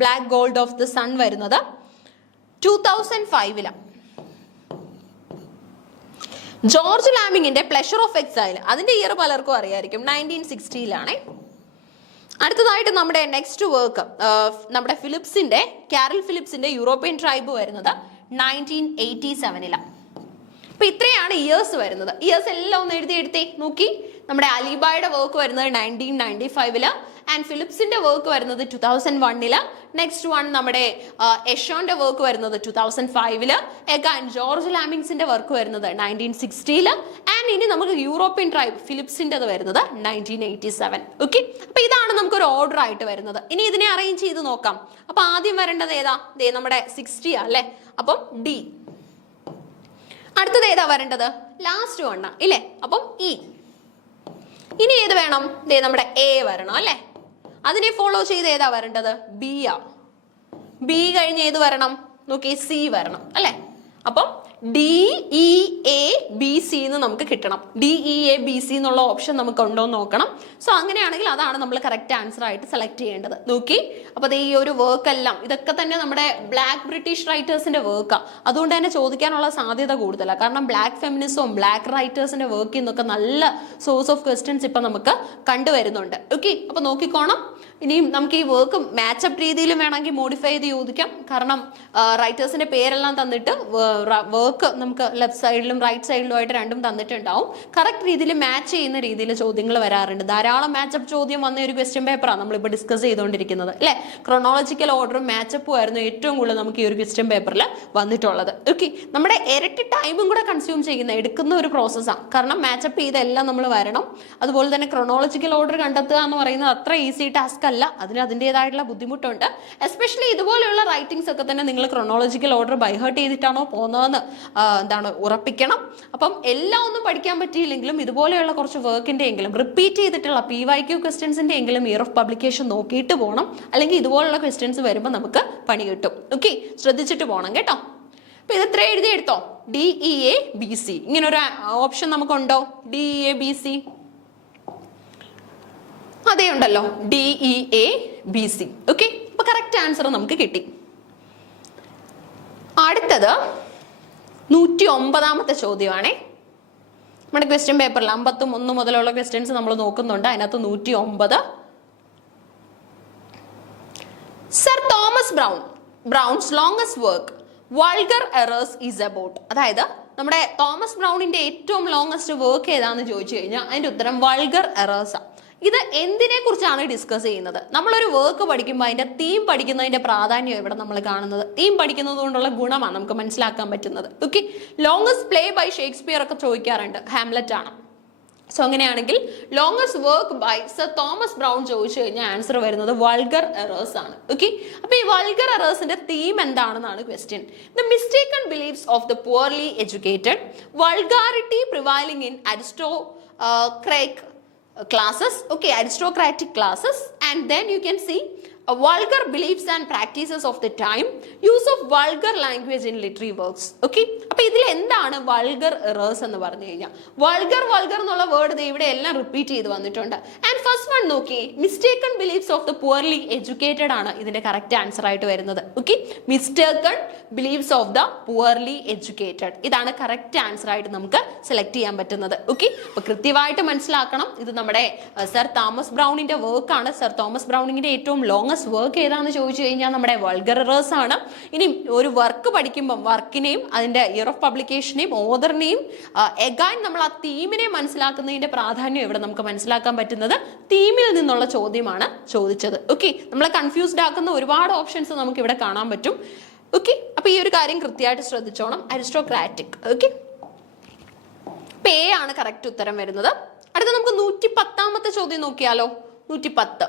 black gold of the sun വരുന്നത് 2005. ജോർജ് ലാമിങ്ങിന്റെ പ്ലഷർ ഓഫ് എക്സൈൽ, അതിന്റെ ഇയർ പലർക്കും അറിയായിരിക്കും, 1960. അടുത്തതായിട്ട് നമ്മുടെ നെക്സ്റ്റ് വർക്ക് നമ്മുടെ ഫിലിപ്സിന്റെ, കാരൽ ഫിലിപ്സിന്റെ യൂറോപ്യൻ ട്രൈബ് വരുന്നത് 1987. അപ്പൊ ഇത്രയാണ് ഇയേഴ്സ് വരുന്നത്. ഇയേഴ്സ് എല്ലാം ഒന്ന് എഴുതി നോക്കി. നമ്മുടെ അലിബായുടെ വർക്ക് വരുന്നത് 1995 ആൻഡ് ഫിലിപ്സിന്റെ വർക്ക് വരുന്നത് 2001. നെക്സ്റ്റ് വൺ നമ്മുടെ എഷോന്റെ വർക്ക് വരുന്നത് 2005. എഗൈൻ ജോർജ് ലാമിങ്സിന്റെ വർക്ക് വരുന്നത് 1960. ആൻഡ് ഇനി നമുക്ക് യൂറോപ്യൻ ട്രൈബ് ഫിലിപ്സിന്റെ വരുന്നത് 1987. ഓക്കെ, അപ്പൊ ഇതാണ് നമുക്കൊരു ഓർഡർ ആയിട്ട് വരുന്നത്. ഇനി ഇതിനെ അറേഞ്ച് ചെയ്ത് നോക്കാം. അപ്പൊ ആദ്യം വരേണ്ടത് ഏതാ? നമ്മുടെ 60 അല്ലെ, അപ്പം ഡി. അടുത്തത് ഏതാ വരേണ്ടത്? ലാസ്റ്റ് വണ്ണ ഇല്ലേ, അപ്പം ഇ. ഇനി ഏത് വേണം? നമ്മുടെ എ വരണം അല്ലെ. അതിനെ ഫോളോ ചെയ്ത് ഏതാ വരേണ്ടത്? ബി ആ. ബി കഴിഞ്ഞ് ഏത് വരണം? നോക്കി, സി വരണം അല്ലെ. അപ്പം D E A B C എന്ന് നമുക്ക് കിട്ടണം. D E A B C എന്നുള്ള ഓപ്ഷൻ നമുക്ക് ഉണ്ടോ എന്ന് നോക്കണം. സോ അങ്ങനെയാണെങ്കിൽ അതാണ് നമ്മൾ കറക്റ്റ് ആൻസർ ആയിട്ട് സെലക്ട് ചെയ്യേണ്ടത്. നോക്കി, അപ്പൊ ഈ ഒരു വർക്ക് എല്ലാം ഇതൊക്കെ തന്നെ നമ്മുടെ ബ്ലാക്ക് ബ്രിട്ടീഷ് റൈറ്റേഴ്സിന്റെ വർക്കാണ്. അതുകൊണ്ട് തന്നെ ചോദിക്കാനുള്ള സാധ്യത കൂടുതലാണ്. കാരണം ബ്ലാക്ക് ഫെമിനിസവും ബ്ലാക്ക് റൈറ്റേഴ്സിന്റെ വർക്കിൽ നിന്നൊക്കെ നല്ല സോഴ്സ് ഓഫ് ക്വസ്റ്റ്യൻസ് ഇപ്പൊ നമുക്ക് കണ്ടുവരുന്നുണ്ട്. ഓക്കെ, അപ്പൊ നോക്കിക്കോണം. ഇനിയും നമുക്ക് ഈ വർക്ക് മാച്ചപ്പ് രീതിയിലും വേണമെങ്കിൽ മോഡിഫൈ ചെയ്ത് ചോദിക്കാം. കാരണം റൈറ്റേഴ്സിന്റെ പേരെല്ലാം തന്നിട്ട് വർക്ക് നമുക്ക് ലെഫ്റ്റ് സൈഡിലും റൈറ്റ് സൈഡിലും ആയിട്ട് രണ്ടും തന്നിട്ടുണ്ടാവും. കറക്റ്റ് രീതിയിൽ മാച്ച് ചെയ്യുന്ന രീതിയിൽ ചോദ്യങ്ങൾ വരാറുണ്ട്. ധാരാളം മാച്ചപ്പ് ചോദ്യം വന്ന ഒരു ക്വസ്റ്റ്യൻ പേപ്പറാണ് നമ്മളിപ്പോൾ ഡിസ്കസ് ചെയ്തുകൊണ്ടിരിക്കുന്നത് അല്ലെ. ക്രോണോളജിക്കൽ ഓർഡറും മാച്ചപ്പും ആയിരുന്നു ഏറ്റവും കൂടുതൽ നമുക്ക് ഈ ഒരു ക്വസ്റ്റ്യൻ പേപ്പറിൽ വന്നിട്ടുള്ളത്. ഓക്കെ, നമ്മുടെ ഇരട്ടി ടൈമും കൂടെ കൺസ്യൂം എടുക്കുന്ന ഒരു പ്രോസസ്സാണ്. കാരണം മാച്ചപ്പ് ചെയ്തെല്ലാം നമ്മൾ വരണം. അതുപോലെ തന്നെ ക്രോണോളജിക്കൽ ഓർഡർ കണ്ടെത്തുക എന്ന് പറയുന്നത് അത്ര ഈസി ടാസ്ക് അല്ല. അതിന് അതിൻ്റെതായിട്ടുള്ള ബുദ്ധിമുട്ടുണ്ട്. എസ്പെഷ്യലി ഇതുപോലെയുള്ള റൈറ്റിംഗ്സ് ഒക്കെ തന്നെ നിങ്ങൾ ക്രോണോളജിക്കൽ ഓർഡർ ബൈഹേർട്ട് ചെയ്തിട്ടാണോ പോകുന്നതെന്ന് ഉറപ്പിക്കണം. അപ്പം എല്ലാം ഒന്നും പഠിക്കാൻ പറ്റിയില്ലെങ്കിലും ഇതുപോലെയുള്ള കുറച്ച് വർക്കിന്റെ എങ്കിലും റിപ്പീറ്റ് ചെയ്തിട്ടുള്ള PYQ ക്വസ്റ്റ്യൻസിന്റെ എങ്കിലും ഇയർ ഓഫ് പബ്ലിക്കേഷൻ നോക്കിയിട്ട് പോകണം. അല്ലെങ്കിൽ ഇതുപോലുള്ള ക്വസ്റ്റ്യൻസ് വരുമ്പോൾ നമുക്ക് പണി കിട്ടും. ഓക്കെ, ശ്രദ്ധിച്ചിട്ട് പോകണം കേട്ടോ. അപ്പൊ ഇത് എത്ര എഴുതി എടുത്തോ? DEA-BC ഇങ്ങനെ ഒരു ഓപ്ഷൻ നമുക്കുണ്ടോ? DEA-BC അതേ ഉണ്ടല്ലോ, DEA-BC. ഓക്കെ, അപ്പൊ കറക്റ്റ് ആൻസർ നമുക്ക് കിട്ടി. അടുത്തത് 109ാമത്തെ ചോദ്യമാണേ. നമ്മുടെ ക്വസ്റ്റ്യൻ പേപ്പറിൽ 51 മുതലുള്ള ക്വസ്റ്റ്യൻസ് നമ്മൾ നോക്കുന്നുണ്ട്. അതിനകത്ത് 109. Sir Thomas browns longest work vulgar errors is about. അതായത് നമ്മുടെ തോമസ് ബ്രൗണിന്റെ ഏറ്റവും ലോങ്സ്റ്റ് വർക്ക് ഏതാന്ന് ചോദിച്ചു കഴിഞ്ഞാൽ അതിന്റെ ഉത്തരം വൾഗർ എറേഴ്സ് ആണ്. ഇത് എന്തിനെ കുറിച്ചാണ് ഡിസ്കസ് ചെയ്യുന്നത്? നമ്മളൊരു വർക്ക് പഠിക്കുമ്പോൾ അതിന്റെ തീം പഠിക്കുന്നതിന്റെ പ്രാധാന്യം ഇവിടെ നമ്മൾ കാണുന്നത്. തീം പഠിക്കുന്നത് കൊണ്ടുള്ള ഗുണമാണ് നമുക്ക് മനസ്സിലാക്കാൻ പറ്റുന്നത്. Okay, longest play by Shakespeare ഒക്കെ ചോദിക്കാറുണ്ട്, ഹാംലെറ്റ് ആണ്. സോ അങ്ങനെയാണെങ്കിൽ longest work by sir Thomas Browne ചോദിച്ചു കഴിഞ്ഞാൽ ആൻസർ വരുന്നത് വൾഗർ എറേഴ്സ് ആണ്. ഓക്കെ, അപ്പൊ ഈ വൾഗർ എറേഴ്സിന്റെ തീം എന്താണെന്നാണ് question. The mistaken beliefs of the poorly educated, vulgarity prevailing in aristocratic classes, and then you can see vulgar beliefs and practices of the time, use of vulgar language in literary works. Okay, അപ്പൊ ഇതിൽ എന്താണ് vulgar errors എന്ന് പറഞ്ഞു കഴിഞ്ഞാൽ vulgar എന്നുള്ള word ഇവിടെ എല്ലാം repeat ചെയ്ത് വന്നിട്ടുണ്ട്. ആൻഡ് ഫസ്റ്റ് വൺ നോക്കി, mistaken beliefs of the poorly educated ആണ് ഇതിന്റെ കറക്റ്റ് ആൻസർ ആയിട്ട് വരുന്നത്. Okay, mistaken beliefs of the poorly educated ഇതാണ് കറക്റ്റ് ആൻസർ ആയിട്ട് നമുക്ക് സെലക്ട് ചെയ്യാൻ പറ്റുന്നത്. ഓക്കെ, അപ്പൊ കൃത്യമായിട്ട് മനസ്സിലാക്കണം, ഇത് നമ്മുടെ സർ തോമസ് ബ്രൗണിന്റെ വർക്കാണ്. സർ തോമസ് ബ്രൗണിന്റെ ഏറ്റവും ലോങ്സ്റ്റ് വർക്ക് ഏതാണെന്ന് ചോദിച്ചു കഴിഞ്ഞാൽ നമ്മുടെ വൾഗർ എറേഴ്സ് ആണ്. ഇനി ഒരു വർക്ക് പഠിക്കുമ്പോൾ വർക്കിനെയും അതിന്റെ ഇയർ ഓഫ് പബ്ലിക്കേഷനെയും ഓദറിനെയും എഗൈൻ നമ്മൾ ആ തീമിനെ മനസ്സിലാക്കുന്നതിന്റെ പ്രാധാന്യം ഇവിടെ നമുക്ക് മനസ്സിലാക്കാൻ പറ്റുന്നത് തീമിൽ നിന്നുള്ള ചോദ്യമാണ് ചോദിച്ചത്. ഓക്കെ, നമ്മളെ കൺഫ്യൂസ്ഡ് ആക്കുന്ന ഒരുപാട് ഓപ്ഷൻസ് നമുക്ക് ഇവിടെ കാണാൻ പറ്റും. ഓക്കെ, അപ്പൊ ഈ ഒരു കാര്യം കൃത്യമായിട്ട് ശ്രദ്ധിച്ചോണം. അരിസ്റ്റോക്രാറ്റിക്. ഓക്കെ, പേ ആണ് കറക്റ്റ് ഉത്തരം വരുന്നത്. അടുത്ത നമുക്ക് 110ാമത്തെ ചോദ്യം നോക്കിയാലോ. 110.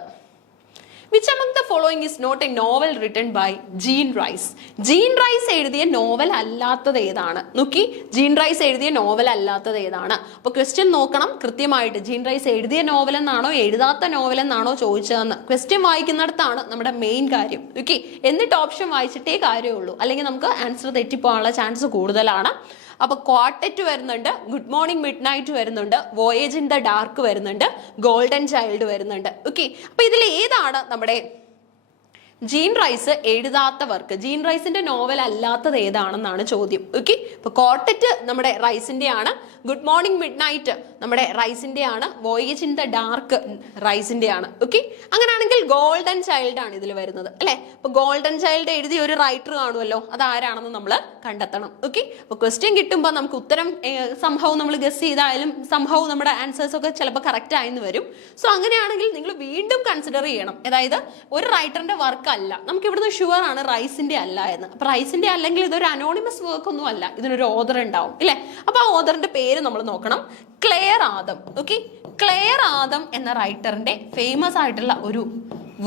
Which among the following is not a novel written by Jean Rhys? Jean Rhys എഴുതിയ നോവൽ അല്ലാത്തത് ഏതാണ്? നോക്കി, ജീൻ റൈസ് എഴുതിയ നോവൽ അല്ലാത്തത് ഏതാണ്? അപ്പൊ ക്വസ്റ്റ്യൻ നോക്കണം കൃത്യമായിട്ട്. ജീൻ റൈസ് എഴുതിയ നോവൽ എന്നാണോ എഴുതാത്ത നോവൽ എന്നാണോ ചോദിച്ചതെന്ന് ക്വസ്റ്റ്യൻ വായിക്കുന്നിടത്താണ് നമ്മുടെ മെയിൻ കാര്യം. ഓക്കെ, എന്നിട്ട് ഓപ്ഷൻ വായിച്ചിട്ടേ കാര്യമുള്ളൂ, അല്ലെങ്കിൽ നമുക്ക് ആൻസർ തെറ്റിപ്പോകാനുള്ള ചാൻസ് കൂടുതലാണ്. അപ്പൊ ക്വാർട്ടറ്റ് വരുന്നുണ്ട്, ഗുഡ് മോർണിംഗ് മിഡ് നൈറ്റ് വരുന്നുണ്ട്, വോയേജ് ഇൻ ദ ഡാർക്ക് വരുന്നുണ്ട്, ഗോൾഡൻ ചൈൽഡ് വരുന്നുണ്ട്. ഓക്കെ, അപ്പൊ ഇതിൽ ഏതാണ് നമ്മുടെ ജീൻ റൈസ് എഴുതാത്ത വർക്ക്? ജീൻ റൈസിന്റെ നോവൽ അല്ലാത്തത് ഏതാണെന്നാണ് ചോദ്യം. ഓക്കെ, ഇപ്പൊ ക്വാർട്ടറ്റ് നമ്മുടെ റൈസിന്റെ ആണ്, ഗുഡ് മോർണിംഗ് മിഡ് നൈറ്റ് നമ്മുടെ റൈസിന്റെ ആണ്, വോയേജ് ഇൻ ദ ഡാർക്ക് റൈസിന്റെ ആണ്. ഓക്കെ, അങ്ങനെയാണെങ്കിൽ ഗോൾഡൻ ചൈൽഡ് ആണ് ഇതിൽ വരുന്നത് അല്ലെ. അപ്പൊ ഗോൾഡൻ ചൈൽഡ് എഴുതിയ ഒരു റൈറ്റർ കാണുമല്ലോ, അത് ആരാണെന്ന് നമ്മൾ കണ്ടെത്തണം. ഓക്കെ, അപ്പൊ ക്വസ്റ്റ്യൻ കിട്ടുമ്പോൾ നമുക്ക് ഉത്തരം സംഭവം നമ്മൾ ഗസ് ചെയ്താലും സംഭവം നമ്മുടെ ആൻസേഴ്സ് ഒക്കെ ചിലപ്പോൾ കറക്റ്റ് ആയെന്ന് വരും. സോ അങ്ങനെയാണെങ്കിൽ നിങ്ങൾ വീണ്ടും കൺസിഡർ ചെയ്യണം, അതായത് ഒരു റൈറ്ററിന്റെ വർക്ക് അല്ല, നമുക്ക് ഇവിടുന്ന് ഷുവർ ആണ് റൈസിന്റെ അല്ല എന്ന്. അപ്പൊ റൈസിന്റെ അല്ലെങ്കിൽ ഇതൊരു അനോണിമസ് വർക്ക് ഒന്നും അല്ല, ഇതിനൊരു ഓതർ ഉണ്ടാവും ഇല്ലേ. അപ്പൊ ആ ഓതറിന്റെ പേര് നമ്മൾ നോക്കണം, Clare Adam. Okay, Clare Adam എന്ന റൈറ്ററിന്റെ ഫേമസ് ആയിട്ടുള്ള ഒരു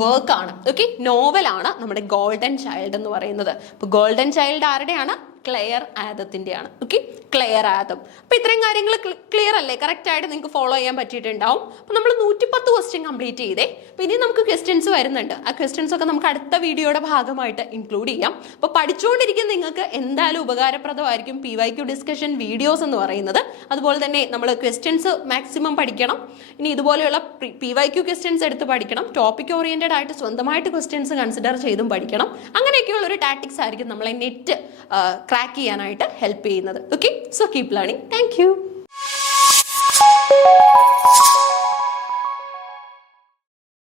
വർക്കാണ്, ഓക്കെ, നോവലാണ് നമ്മുടെ ഗോൾഡൻ ചൈൽഡ് എന്ന് പറയുന്നത്. അപ്പൊ ഗോൾഡൻ ചൈൽഡ് ആരുടെയാണ്? ക്ലെയർ ആദത്തിന്റെ ആണ്. Okay, Clare Adam. അപ്പൊ ഇത്രയും കാര്യങ്ങൾ ക്ലിയർ അല്ലേ? കറക്റ്റ് ആയിട്ട് നിങ്ങൾക്ക് ഫോളോ ചെയ്യാൻ പറ്റിയിട്ടുണ്ടാവും. അപ്പൊ നമ്മൾ 110 ക്വസ്റ്റ്യൻ കംപ്ലീറ്റ് ചെയ്തേ. അപ്പൊ ഇനി നമുക്ക് ക്വസ്റ്റ്യൻസ് വരുന്നുണ്ട്, ആ ക്വസ്റ്റ്യൻസ് ഒക്കെ നമുക്ക് അടുത്ത വീഡിയോയുടെ ഭാഗമായിട്ട് ഇൻക്ലൂഡ് ചെയ്യാം. അപ്പൊ പഠിച്ചുകൊണ്ടിരിക്കുന്ന നിങ്ങൾക്ക് എന്തായാലും ഉപകാരപ്രദമായിരിക്കും PYQ ഡിസ്കഷൻ വീഡിയോസ് എന്ന് പറയുന്നത്. അതുപോലെ തന്നെ നമ്മൾ ക്വസ്റ്റ്യൻസ് മാക്സിമം പഠിക്കണം. ഇനി ഇതുപോലെയുള്ള PYQ ക്വസ്റ്റ്യൻസ് എടുത്ത് പഠിക്കണം. ടോപ്പിക് ഓറിയന്റഡ് ആയിട്ട് സ്വന്തമായിട്ട് ക്വസ്റ്റ്യൻസ് കൺസിഡർ ചെയ്തും പഠിക്കണം. അങ്ങനെയൊക്കെയുള്ള ഒരു ടാക്ടിക്സ് ആയിരിക്കും നമ്മളെ നെറ്റ് ക്രാക്ക് ചെയ്യാനായിട്ട് ഹെൽപ്പ് ചെയ്യുന്നത്. Okay, so keep learning. Thank you.